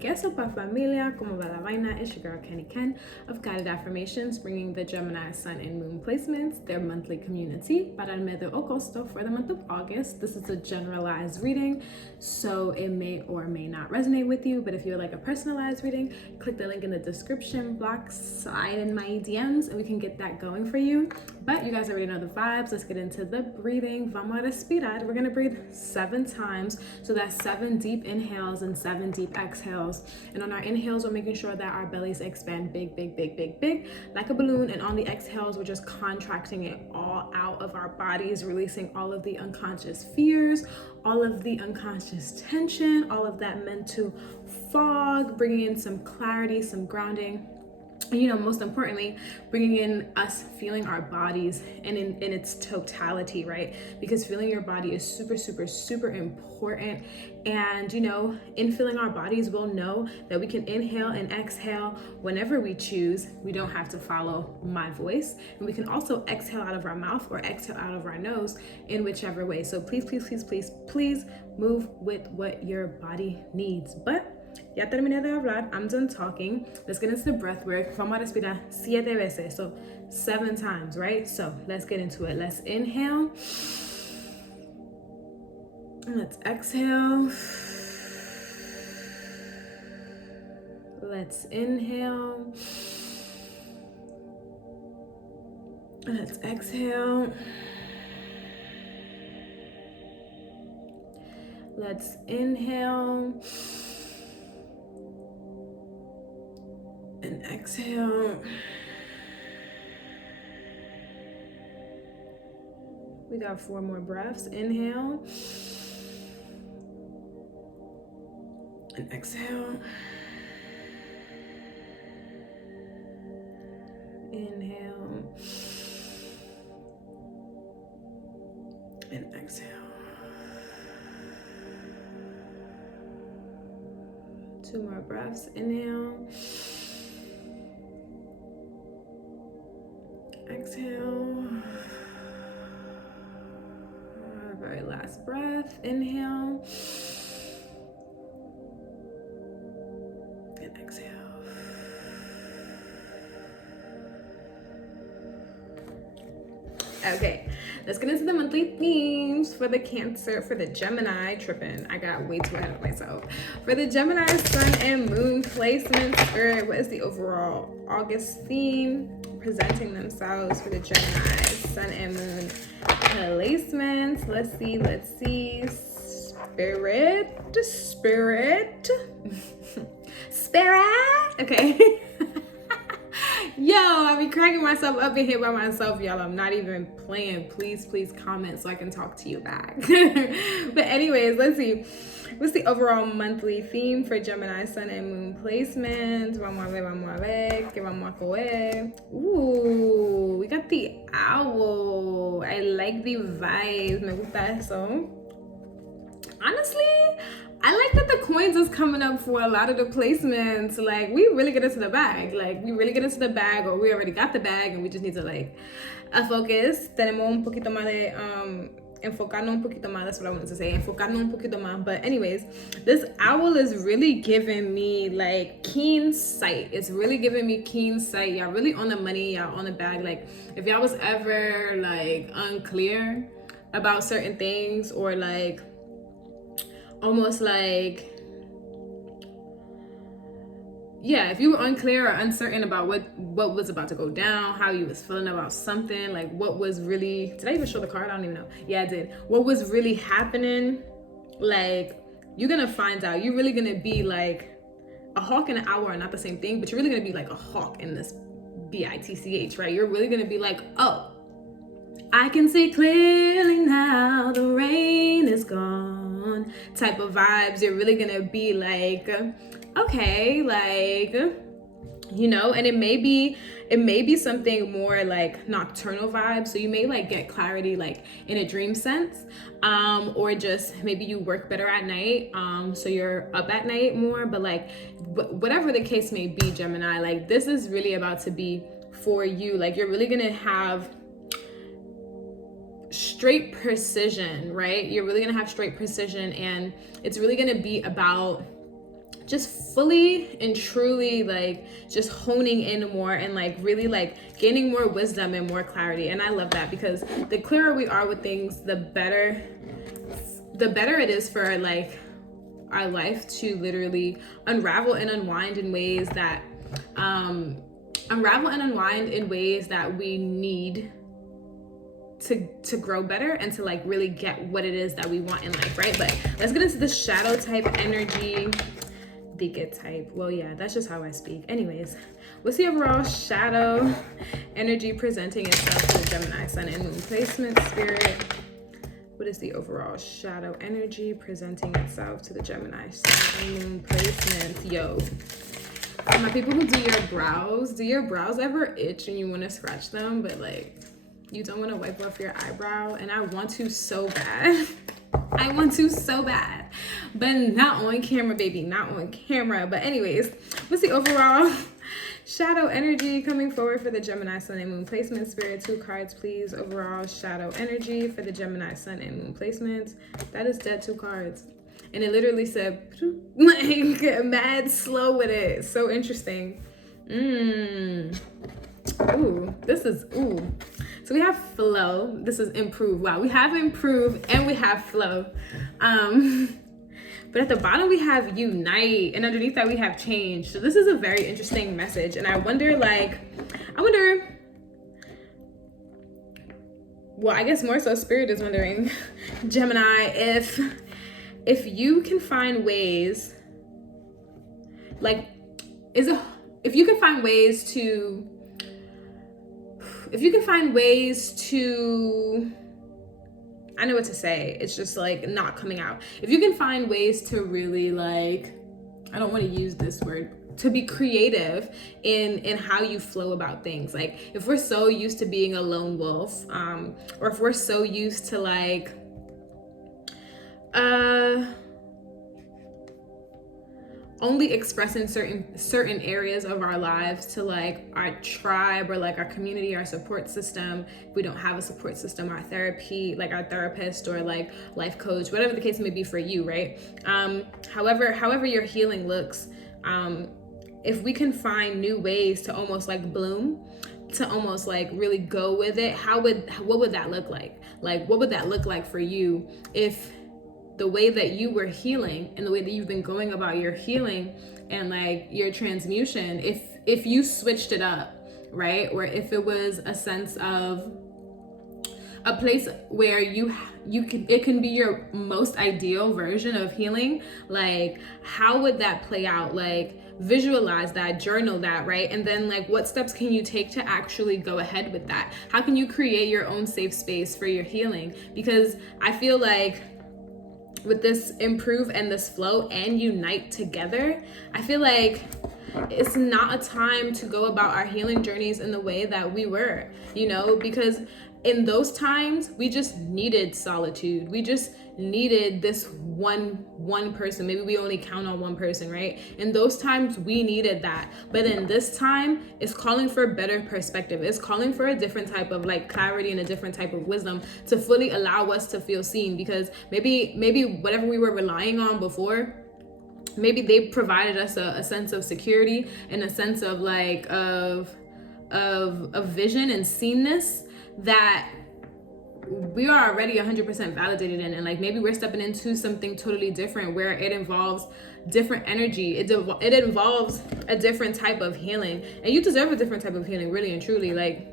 ¿Qué sopa familia? ¿Cómo va la vaina? It's your girl Kenny Ken of Guided Affirmations, bringing the Gemini Sun and Moon placements, their monthly community, para el mes de agosto, for the month of August. This is a generalized reading, so it may or may not resonate with you, but if you would like a personalized reading, click the link in the description box, slide in my DMs, and we can get that going for you. But you guys already know the vibes. Let's get into the breathing. Vamos a respirar. We're gonna breathe 7 times, so that's 7 deep inhales and 7 deep exhales. And on our inhales, we're making sure that our bellies expand big, big, big, big, big, like a balloon. And on the exhales, we're just contracting it all out of our bodies, releasing all of the unconscious fears, all of the unconscious tension, all of that mental fog, bringing in some clarity, some grounding. And most importantly, bringing in us feeling our bodies and in its totality, right? Because feeling your body is super, super, super important. And in feeling our bodies, we'll know that we can inhale and exhale whenever we choose. We don't have to follow my voice. And we can also exhale out of our mouth or exhale out of our nose in whichever way. So please, please, please, please, please move with what your body needs. But ya terminé de hablar. I'm done talking. Let's get into the breath work. Vamos a respirar 7 veces. So 7 times, right? So let's get into it. Let's inhale. And let's exhale. Let's inhale. And let's exhale. Let's inhale. And exhale. We got 4 more breaths. Inhale. And exhale. Inhale. And exhale. 2 more breaths. Inhale. Exhale. Our very last breath. Inhale. And exhale. Okay, let's get into the monthly themes for the Cancer, for the Gemini. Tripping, I got way too ahead of myself. For the Gemini Sun and Moon placements, Spirit, what is the overall August theme? Presenting themselves for the Gemini Sun and Moon placements. Let's see. Spirit. Okay. Yo, I be cracking myself up in here by myself, y'all. I'm not even playing. Please comment so I can talk to you back. But anyways, let's see. What's the overall monthly theme for Gemini Sun and Moon placements? Vamos a ver, que vamos a coger. Ooh, we got the owl. I like the vibes. Me gusta eso. Honestly, I like that the coins is coming up for a lot of the placements. Like, we really get into the bag. Or we already got the bag and we just need to focus. Tenemos un poquito más de enfocarnos un poquito más. That's what I wanted to say. Enfocarnos un poquito más. But anyways, this owl is really giving me keen sight. It's really giving me keen sight. Y'all really on the money. Y'all on the bag. Like, if y'all was ever unclear about certain things, or almost if you were unclear or uncertain about what was about to go down, how you was feeling about something, what was really, did I even show the card? I don't even know. Yeah, I did. What was really happening, you're gonna find out. You're really gonna be a hawk and an owl are not the same thing, but you're really gonna be like a hawk in this BITCH, right? You're really gonna be oh, I can see clearly now, the rain is gone type of vibes. You're really gonna be okay, and it may be something more nocturnal vibes. So you may get clarity in a dream sense, or just maybe you work better at night, so you're up at night more. But whatever the case may be, Gemini, this is really about to be for you. You're really gonna have straight precision, right? You're really gonna have straight precision, and it's really gonna be about just fully and truly like just honing in more and like really like gaining more wisdom and more clarity. And I love that, because the clearer we are with things, the better it is for like our life to literally unravel and unwind in ways that we need to grow better and to like really get what it is that we want in life, right? But let's get into the shadow type energy. Dika type. Well, yeah, that's just how I speak. Anyways, what's the overall shadow energy presenting itself to the Gemini sun and moon placement, spirit? What is the overall shadow energy presenting itself to the Gemini sun and moon placements? Yo, for my people who do your brows ever itch and you want to scratch them, but like you don't want to wipe off your eyebrow? And I want to so bad. I want to so bad, but not on camera, baby, not on camera. But anyways, what's the overall shadow energy coming forward for the Gemini sun and moon placement, spirit? 2 cards, please. Overall shadow energy for the Gemini sun and moon placements. That is dead 2 cards. And it literally said, like, mad slow with it. So interesting. Ooh, this is, ooh. So we have flow. This is improve. Wow, we have improve and we have flow. But at the bottom we have unite, and underneath that we have change. So this is a very interesting message. And I wonder, well, I guess more so Spirit is wondering, Gemini, if you can find ways, like, if you can find ways to, I know what to say, it's just like not coming out. If you can find ways to really like, I don't want to use this word, to be creative in how you flow about things. Like if we're so used to being a lone wolf, or if we're so used to like, only expressing certain areas of our lives to like our tribe or like our community, our support system. If we don't have a support system, our therapy, like our therapist or like life coach, whatever the case may be for you, right? However your healing looks, if we can find new ways to almost like bloom, to almost like really go with it, what would that look like? Like what would that look like for you if the way that you were healing and the way that you've been going about your healing and like your transmutation, if you switched it up, right? Or if it was a sense of a place where it can be your most ideal version of healing, like how would that play out? Like visualize that, journal that, right? And then like what steps can you take to actually go ahead with that? How can you create your own safe space for your healing? Because I feel like with this improve and this flow and unite together, I feel like it's not a time to go about our healing journeys in the way that we were, because in those times we just needed solitude. We just needed this one person. Maybe we only count on one person, right? In those times we needed that. But in this time, it's calling for a better perspective. It's calling for a different type of like clarity and a different type of wisdom to fully allow us to feel seen. Because maybe whatever we were relying on before, maybe they provided us a sense of security and a sense of like of vision and seenness that we are already 100% validated in. And like maybe we're stepping into something totally different where it involves different energy. It involves a different type of healing, and you deserve a different type of healing, really and truly. Like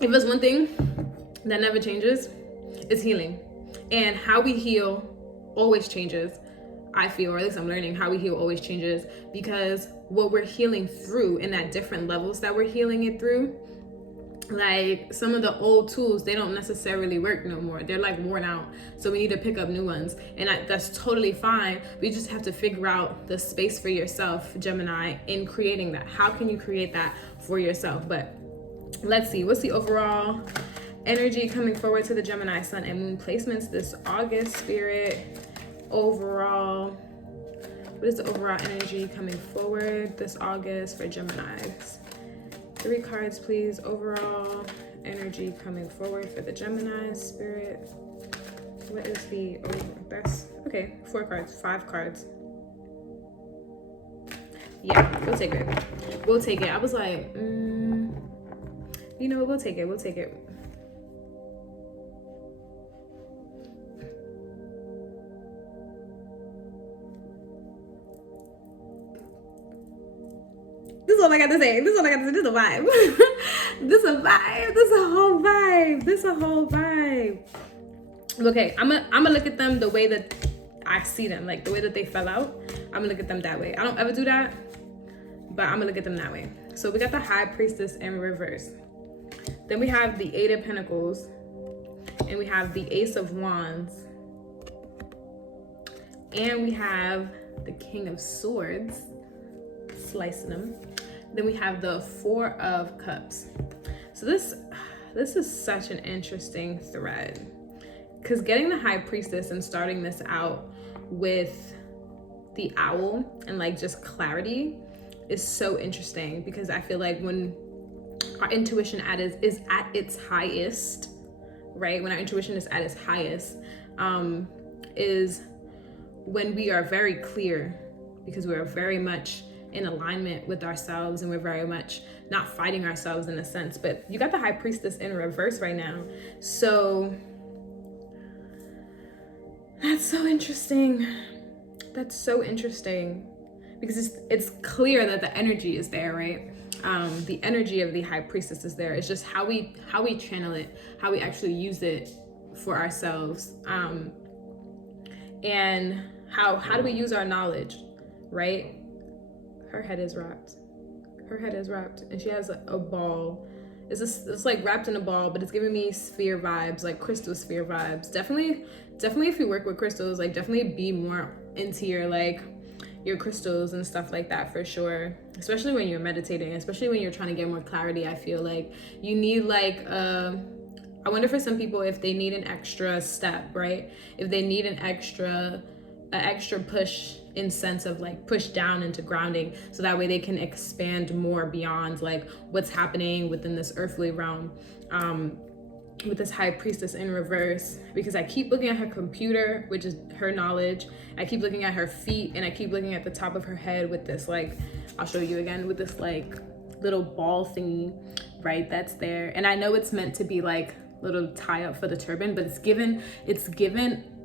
if there's one thing that never changes, it's healing. And how we heal always changes, I feel, or at least I'm learning how we heal always changes, because what we're healing through and at different levels that we're healing it through, like some of the old tools, they don't necessarily work no more. They're like worn out. So we need to pick up new ones. And that's totally fine. We just have to figure out the space for yourself, Gemini, in creating that. How can you create that for yourself? But let's see, what's the overall energy coming forward to the Gemini sun and moon placements this August, Spirit? Overall, what is the overall energy coming forward this August for Geminis? 3 cards, please. Overall energy coming forward for the Gemini, Spirit. What is the, oh, that's, okay, 4 cards, 5 cards. Yeah, we'll take it. We'll take it. I was like, you know, we'll take it. We'll take it. This is all I got to say. This is all I got to say. This is a vibe. This is a vibe. This is a whole vibe. This is a whole vibe. Okay, I'm gonna look at them the way that I see them, like the way that they fell out. I'm gonna look at them that way. I don't ever do that, but I'm gonna look at them that way. So we got the High Priestess in reverse. Then we have the 8 of Pentacles, and we have the Ace of Wands, and we have the King of Swords, slicing them. Then we have the 4 of Cups. So this is such an interesting thread, because getting the High Priestess and starting this out with the Owl and like just clarity is so interesting, because I feel like when our intuition is at its highest, right? When our intuition is at its highest, is when we are very clear, because we are very much in alignment with ourselves, and we're very much not fighting ourselves in a sense. But you got the High Priestess in reverse right now. So that's so interesting. That's so interesting, because it's clear that the energy is there, right? The energy of the High Priestess is there. It's just how we channel it, how we actually use it for ourselves, and how do we use our knowledge, right? Her head is wrapped. Her head is wrapped, and she has a ball. It's like wrapped in a ball, but it's giving me sphere vibes, like crystal sphere vibes. Definitely if you work with crystals, like definitely be more into your crystals and stuff like that, for sure. Especially when you're meditating, especially when you're trying to get more clarity. I feel like you need I wonder for some people if they need an extra step, right? If they need an extra push in sense of like push down into grounding, so that way they can expand more beyond like what's happening within this earthly realm, with this High Priestess in reverse. Because I keep looking at her computer, which is her knowledge. I keep looking at her feet, and I keep looking at the top of her head with this, like, I'll show you again, with this like little ball thingy, right? That's there. And I know it's meant to be like little tie up for the turban, but it's giving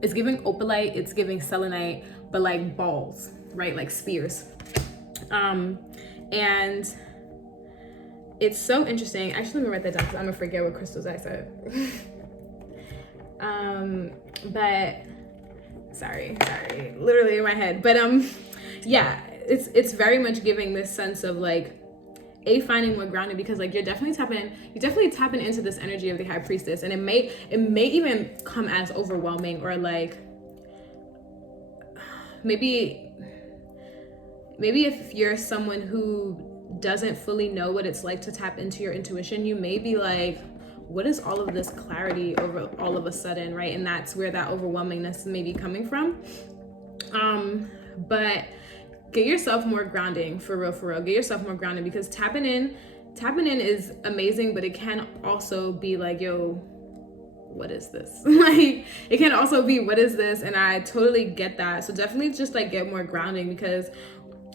opalite, it's giving selenite, but like balls, right? Like spears. And it's so interesting. Actually, let me write that down, because I'm gonna forget what crystals I said. But sorry, literally in my head. But yeah, it's very much giving this sense of like finding more grounded, because like you're definitely tapping into this energy of the High Priestess, and it may even come as overwhelming, or like maybe if you're someone who doesn't fully know what it's like to tap into your intuition, you may be like, what is all of this clarity over all of a sudden, right? And that's where that overwhelmingness may be coming from. But get yourself more grounding, for real. Get yourself more grounding, because tapping in is amazing, but it can also be like, yo, what is this? Like, it can also be, what is this? And I totally get that. So definitely just like get more grounding, because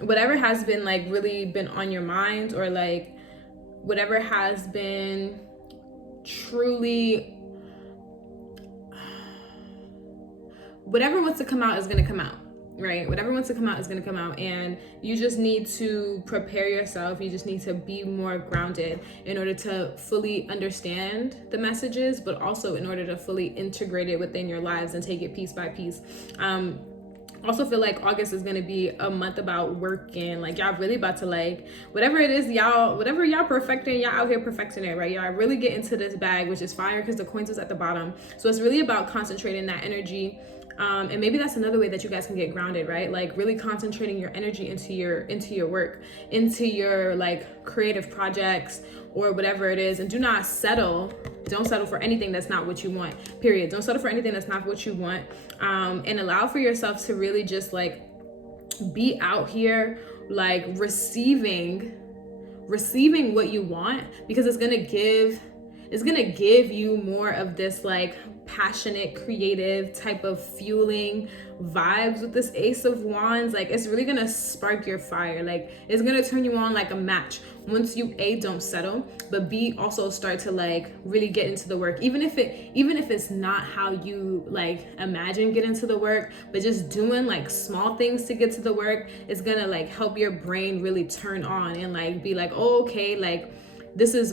whatever has been like really been on your mind, or like whatever has been truly, whatever wants to come out is going to come out, right? Whatever wants to come out is going to come out, and you just need to prepare yourself. You just need to be more grounded in order to fully understand the messages, but also in order to fully integrate it within your lives and take it piece by piece. Also feel like August is gonna be a month about working. Like, y'all really about to, like, whatever it is, whatever y'all perfecting, y'all out here perfecting it, right? Y'all really get into this bag, which is fire, because the coins is at the bottom. So it's really about concentrating that energy. And maybe that's another way that you guys can get grounded, right? Like really concentrating your energy into your work, into your like creative projects or whatever it is. And don't settle for anything that's not what you want, period. Don't settle for anything that's not what you want. And allow for yourself to really just like be out here, like receiving what you want, because it's gonna give you more of this like passionate, creative type of fueling vibes with this Ace of Wands. Like, it's really gonna spark your fire. Like, it's gonna turn you on like a match. Once you don't settle, but B, also start to like really get into the work. Even if it's not how you like imagine get into the work, but just doing like small things to get to the work is gonna like help your brain really turn on and like be like, oh, okay, like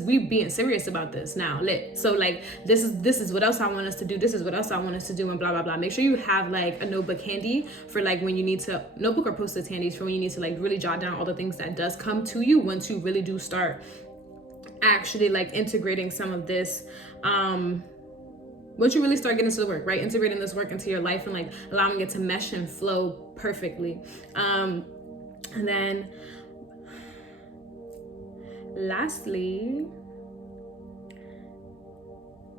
we being serious about this now, lit. So like this is what else I want us to do, this is what else I want us to do, and blah blah blah. Make sure you have like a notebook handy for like when you need to, notebook or post-its handy for when you need to like really jot down all the things that does come to you once you really do start actually like integrating some of this, once you really start getting to the work, right? Integrating this work into your life and like allowing it to mesh and flow perfectly. And then lastly,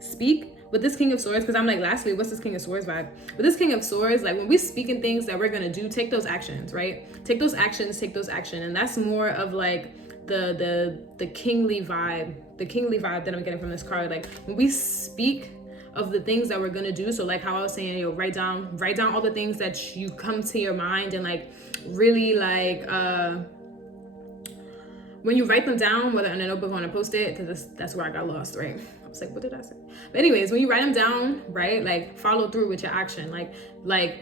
speak with this King of Swords, because I'm like, lastly, what's this King of Swords vibe? With this King of Swords, like when we speak in things that we're gonna do, take those actions, right? Take those actions, and that's more of like the kingly vibe, that I'm getting from this card. Like when we speak of the things that we're gonna do, so like how I was saying, write down all the things that you come to your mind, and like really like when you write them down, whether in a notebook or on a post-it, because that's where I got lost, right? I was like, what did I say? But anyways, when you write them down, right, like follow through with your action, like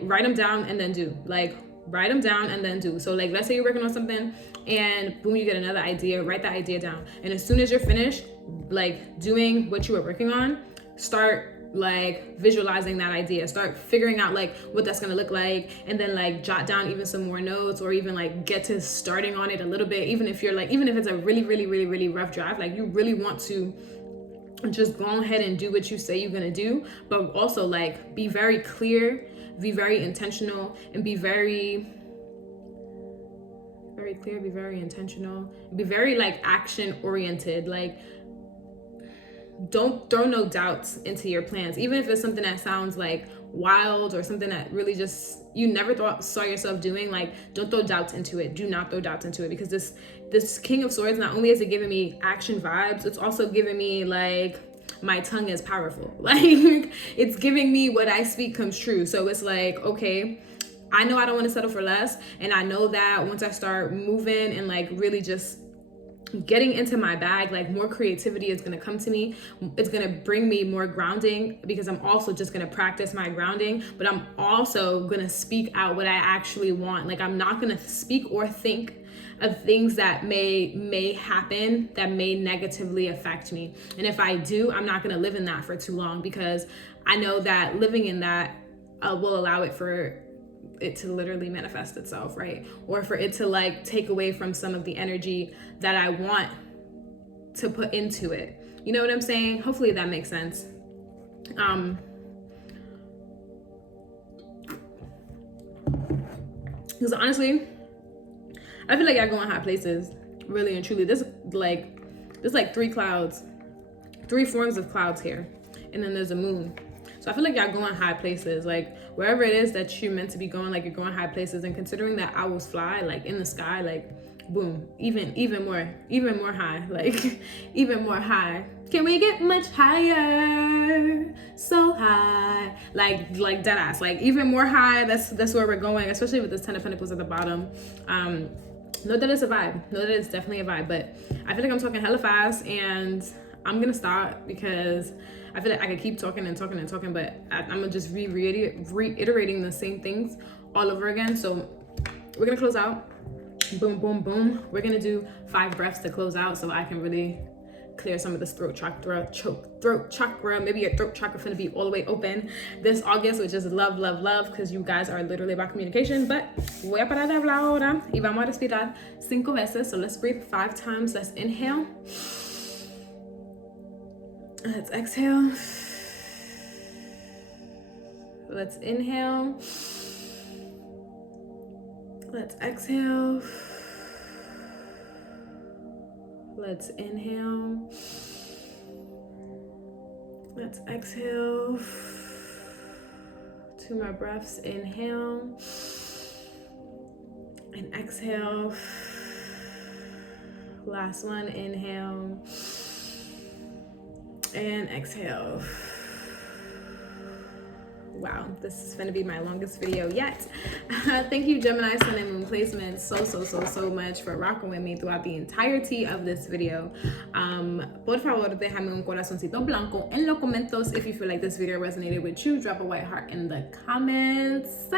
write them down and then do, like write them down and then do. So like, let's say you're working on something and boom, you get another idea, write that idea down. And as soon as you're finished, like doing what you were working on, start like visualizing that idea, start figuring out like what that's gonna look like, and then like jot down even some more notes, or even like get to starting on it a little bit, even if it's a really rough draft, like you really want to just go ahead and do what you say you're gonna do, but also like be very clear, be very intentional, and be very clear, be very intentional, be very like action oriented. Like don't throw no doubts into your plans, even if it's something that sounds like wild or something that really just you never saw yourself doing. Like don't throw doubts into it. Do not throw doubts into it, because this King of Swords, not only is it giving me action vibes, it's also giving me like my tongue is powerful. Like it's giving me what I speak comes true. So it's like, okay, I know I don't want to settle for less, and I know that once I start moving and like really just getting into my bag, like more creativity is going to come to me. It's going to bring me more grounding, because I'm also just going to practice my grounding, but I'm also going to speak out what I actually want. Like I'm not going to speak or think of things that may happen that may negatively affect me. And if I do, I'm not going to live in that for too long, because I know that living in that will allow it for it to literally manifest itself, right? Or for it to like take away from some of the energy that I want to put into it. You know what I'm saying? Hopefully that makes sense. Because honestly, I feel like I go in high places, really and truly. There's like three forms of clouds here, and then there's a moon. So I feel like y'all going high places, like wherever it is that you're meant to be going, like you're going high places. And considering that owls fly like in the sky, like boom, even more high, like even more high. Can we get much higher? So high, like dead ass, like even more high. That's where we're going, especially with this 10 of Pentacles at the bottom. Know that it's a vibe. Know that it's definitely a vibe. But I feel like I'm talking hella fast, and I'm gonna stop because I feel like I could keep talking, but I'm gonna just reiterating the same things all over again. So we're gonna close out. Boom, boom, boom. We're gonna do 5 breaths to close out, so I can really clear some of this throat chakra. Maybe your throat chakra finna be all the way open this August, which is love, because you guys are literally about communication. But voy a parar de hablar ahora y vamos a respirar 5 veces. So let's breathe 5 times. Let's inhale. Let's exhale. Let's inhale. Let's exhale. Let's inhale. Let's exhale. 2 more breaths. Inhale and exhale. Last one. Inhale and exhale. Wow, this is gonna be my longest video yet. Thank you, Gemini, Sun, and Moon placements, so much for rocking with me throughout the entirety of this video. Por favor, déjame un corazoncito blanco en los comentarios if you feel like this video resonated with you. Drop a white heart in the comments.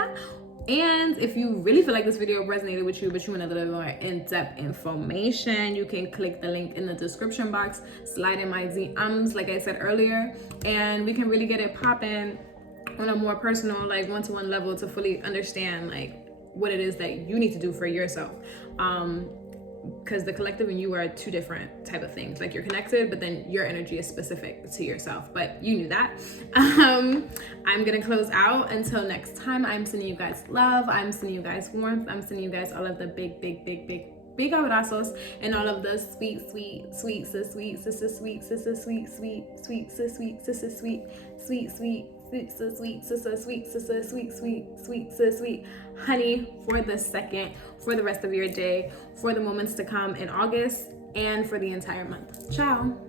And if you really feel like this video resonated with you, but you want a little more in-depth information, you can click the link in the description box, slide in my DMs, like I said earlier, and we can really get it popping on a more personal, like one-to-one level to fully understand like what it is that you need to do for yourself. Because the collective and you are two different type of things. Like you're connected, but then your energy is specific to yourself, but you knew that. I'm gonna close out. Until next time, I'm sending you guys love, I'm sending you guys warmth, I'm sending you guys all of the big abrazos and all of the sweet honey for the second, for the rest of your day, for the moments to come in August, and for the entire month. Ciao.